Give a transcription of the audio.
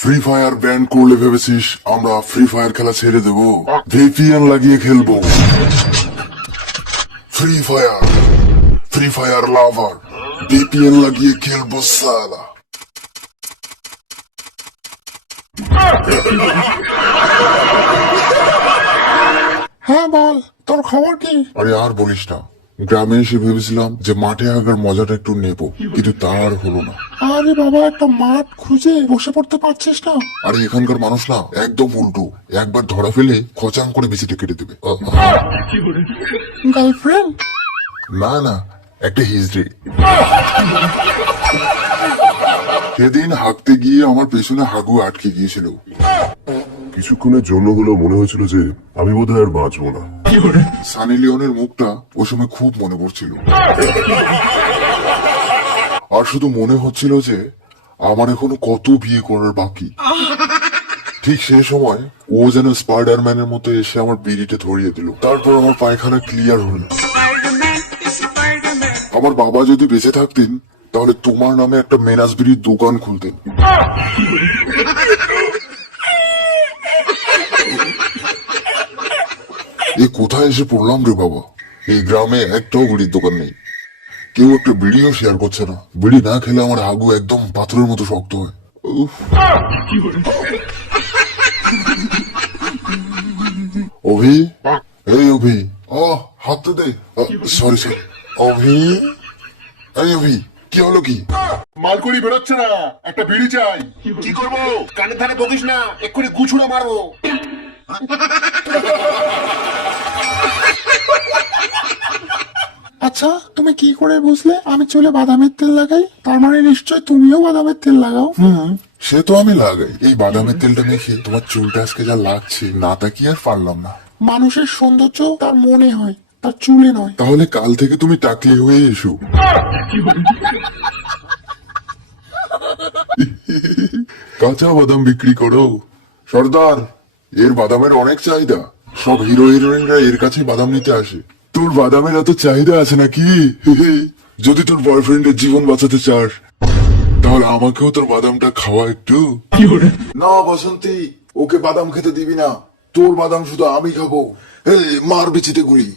Free fire ban করলে ভেবেছিস আমরা ফ্রি ফায়ার খেলা ছেড়ে দেব? ভিপিএন লাগিয়ে খেলবো। ফ্রি ফায়ার লাভার ভিপিএন লাগিয়ে খেলবো সালা। হ্যাঁ বল, তোর খবর কি? আরে আর বলিস না, গ্রামে এসে ভেবেছিলাম যে মাঠে আগার মজাটা একটু নেবো, কিন্তু তা আর হলো না। আরে বাবা, একটা মাঠ খুঁজে বসে পড়তে পারছিস না? আরে এখানকার মানুষ না একদম উল্টো, একবার ধরা ফেলে খচাং করে বেঁচেটা কেটে দেবে। গার্লফ্রেন্ড? না না, একটা হিজড়ে। সেদিন হাঁকতে গিয়ে আমার পেছনে হাগু আটকে গিয়েছিল। কিছুক্ষণের জন্য হলেও মনে হয়েছিল যে আমি বোধহয় আর বাঁচবো না। সানি লিওনের মুখটা ওই সময় খুব মনে পড়ছিল, আর শুধু মনে হচ্ছিল যে আমার এখনো কত বিয়ে করার বাকি। ঠিক সেই সময় ও যেন স্পাইডারম্যানের মতো এসে আমার বিড়িটা ধরিয়ে দিল। তারপর আমার পায়খানা ক্লিয়ার হলো। আমার বাবা যদি বেঁচে থাকতেন তাহলে তোমার নামে একটা মেনাস বিড়ির দোকান খুলতেন। এ কোথায় এসে পড়লাম রে বাবা? এই গ্রামে একটাও বিড়ির দোকান নেই, কেউ একটা বিড়িও শেয়ার করছে না। বিড়ি না খেলে আমার হাগু একদম পাথরের মতো শক্ত হয়। উফ। অভি, এই অভি, হাত তো দে। Sorry sorry. অভি, এই অভি, কি হলো কি? মালকুড়ি বেরোচ্ছে না, একটা বিড়ি চাই। কি করবো? কানের ধারে বকিস না, এক্ষুনি গুছুড়ে মারবো। আচ্ছা, তুমি কি করে বুঝলে আমি চুলে বাদামের তেল লাগাই? তার মানে নিশ্চয় তুমিও বাদামের তেল লাগাও। সে তো আমি লাগাই। এই বাদামের তেলটা মেখে তোমার চুলটা আজকে যা লাগছে না তাকিয়ে আর পারলাম না। মানুষের সৌন্দর্য তার মনে হয়, তার চুলে নয়। তাহলে কাল থেকে তুমি টাকলি হয়ে এসো। কাঁচা বাদাম বিক্রি করো সর্দার, এর বাদামের অনেক চাহিদা। সব হিরো হিরোইনরা এর কাছে বাদাম নিতে আসে। তোর বাদামের এত চাহিদা আছে নাকি? যদি তোর বয়ফ্রেন্ডের জীবন বাঁচাতে চাস তাহলে আমাকেও তোর বাদামটা খাওয়া একটু। না বসন্তী, ওকে বাদাম খেতে দিবি না, তোর বাদাম শুধু আমি খাবো। এই মার বিচিতে গুলি।